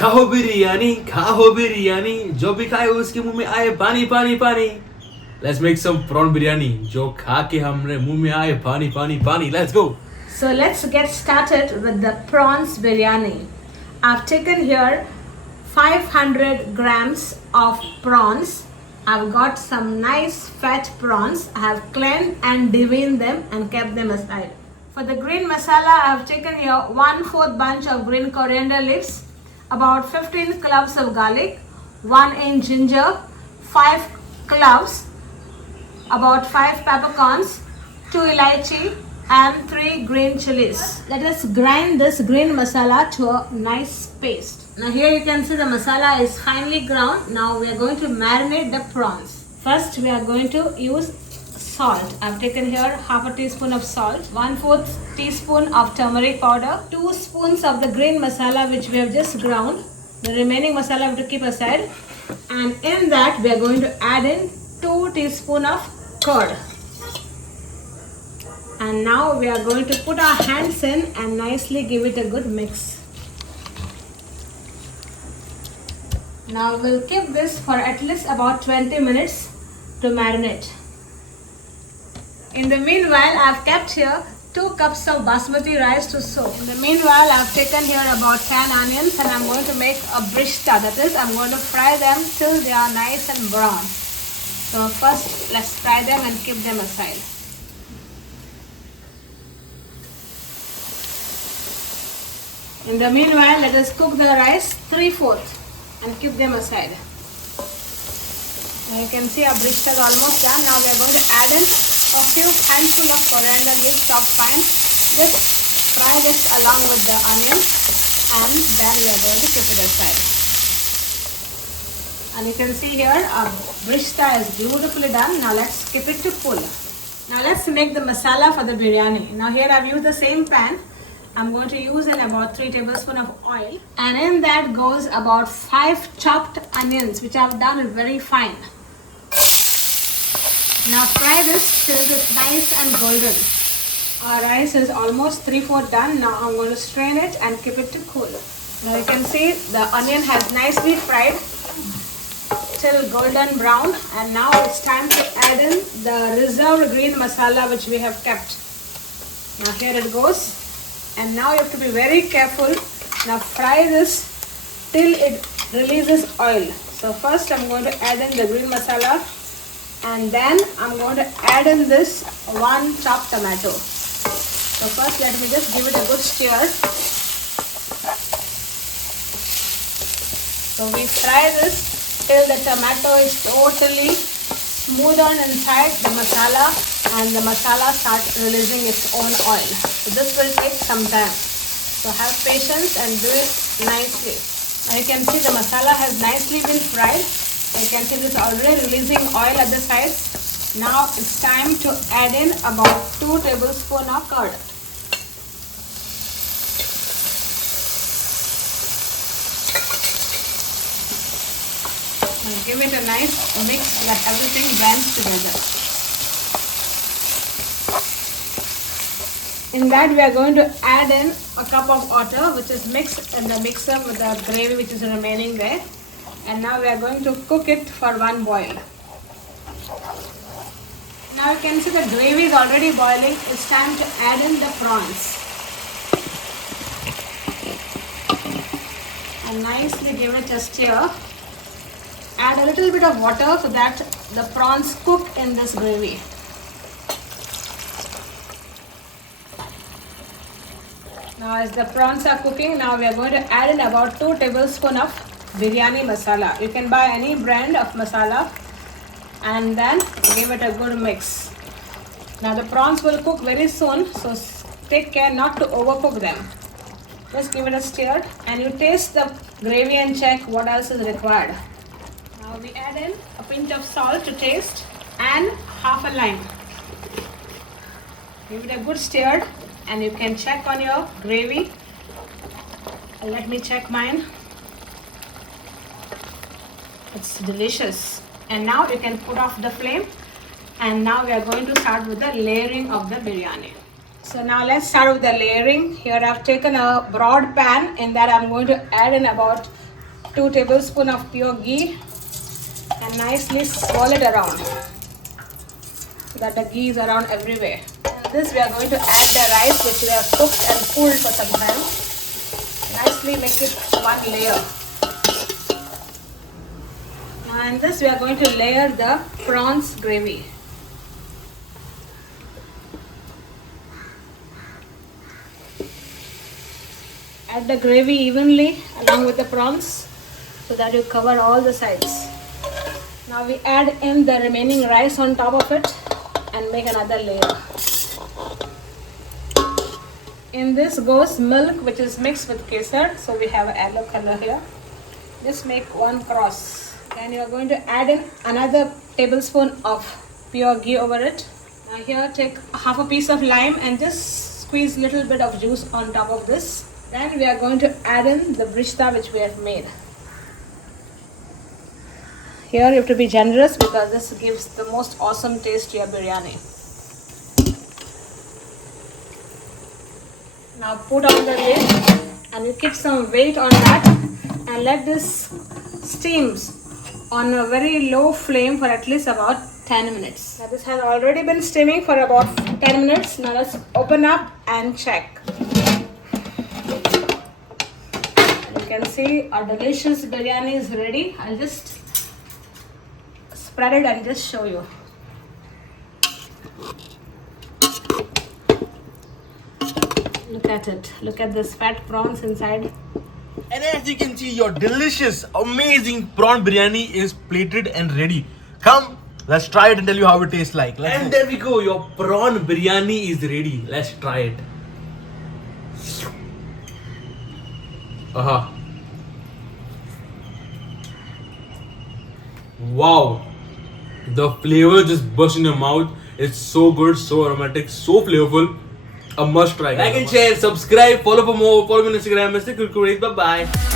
खाओ बिरयानी जो भी खाए उसके मुंह में आए पानी पानी पानी. Let's make some prawn biryani. जो खा के हमरे मुंह में आए पानी पानी पानी. Let's go. So let's get started with the prawns biryani. I've taken here 500 grams of prawns. I've got some nice fat prawns. I have cleaned and deveined them and kept them aside. For the green masala, I have taken here 1/4 bunch of green coriander leaves, about 15 cloves of garlic, 1 inch ginger, 5 cloves, about 5 peppercorns, 2 elaichi and 3 green chillies. Let us grind this green masala to a nice paste. Now here you can see the masala is finely ground. Now we are going to marinate the prawns. First we are going to use salt. I've taken here half a teaspoon of salt, 1/4 teaspoon of turmeric powder, 2 spoons of the green masala which we have just ground. The remaining masala we have to keep aside, and in that we are going to add in 2 teaspoon of curd. And now we are going to put our hands in and nicely give it a good mix. Now we'll keep this for at least about 20 minutes to marinate. In the meanwhile, I've kept here 2 cups of basmati rice to soak. In the meanwhile, I've taken here about 10 onions and I'm going to make a brista. That is, I'm going to fry them till they are nice and brown. So first, let's fry them and keep them aside. In the meanwhile, let us cook the rice 3/4 and keep them aside. Now you can see our brista is almost done. Now we are going to add in a few handful of coriander leaves chopped fine. Just fry this along with the onions and then we are going to keep it aside. And you can see here our brista is beautifully done. Now let's keep it to cool. Now let's make the masala for the biryani. Now here I've used the same pan. I'm going to use in about 3 tablespoons of oil, and in that goes about 5 chopped onions which I've done very fine. Now fry this till it is nice and golden. Our rice is almost 3/4 done. Now I'm going to strain it and keep it to cool. Now you can see the onion has nicely fried till golden brown, and now it's time to add in the reserved green masala which we have kept. Now here it goes, and now you have to be very careful. Now fry this till it releases oil. So first I'm going to add in the green masala, and then I'm going to add in this 1 chopped tomato. So first let me just give it a good stir. So we fry this till the tomato is totally smooth on inside the masala and the masala starts releasing its own oil. So this will take some time. So have patience and do it nicely. Now you can see the masala has nicely been fried. You can see this already releasing oil at the sides. Now it's time to add in about 2 tablespoons of curd. Now give it a nice mix that everything blends together. In that we are going to add in a cup of water which is mixed in the mixer with the gravy which is remaining there. And now we are going to cook it for 1 boil. Now you can see the gravy is already boiling. It's time to add in the prawns. And nicely give it a stir. Add a little bit of water so that the prawns cook in this gravy. Now as the prawns are cooking, now we are going to add in about 2 tablespoons of biryani masala. You can buy any brand of masala and then give it a good mix. Now the prawns will cook very soon, so take care not to overcook them. Just give it a stir and you taste the gravy and check what else is required. Now we add in a pinch of salt to taste and half a lime. Give it a good stir and you can check on your gravy. Let me check mine. It's delicious. And now you can put off the flame, and now we are going to start with the layering of the biryani. So now let's start with the layering. Here I've taken a broad pan. In that I'm going to add in about 2 tablespoons of pure ghee and nicely swirl it around so that the ghee is around everywhere. In this we are going to add the rice which we have cooked and cooled for some time. Nicely make it one layer. Now in this we are going to layer the prawns gravy. Add the gravy evenly along with the prawns so that you cover all the sides. Now we add in the remaining rice on top of it and make another layer. In this goes milk which is mixed with kesar, so we have a yellow color here. Just make one cross. Then you are going to add in another tablespoon of pure ghee over it. Now here take half a piece of lime and just squeeze little bit of juice on top of this. Then we are going to add in the brista which we have made. Here you have to be generous because this gives the most awesome taste to your biryani. Now put on the lid and you keep some weight on that and let this steams on a very low flame for at least about 10 minutes. Now this has already been steaming for about 10 minutes. Now let's open up and check. You can see our delicious biryani is ready. I'll just spread it and just show you. Look at it. Look at this fat prawns inside. And as you can see, your delicious, amazing prawn biryani is plated and ready. Come, let's try it and tell you how it tastes like. And there we go, your prawn biryani is ready. Let's try it. Wow, the flavor just burst in your mouth. It's so good, so aromatic, so flavorful. A must try. Like and share, subscribe, follow for more. Follow me on Instagram. Mr. Kurkure. Bye bye.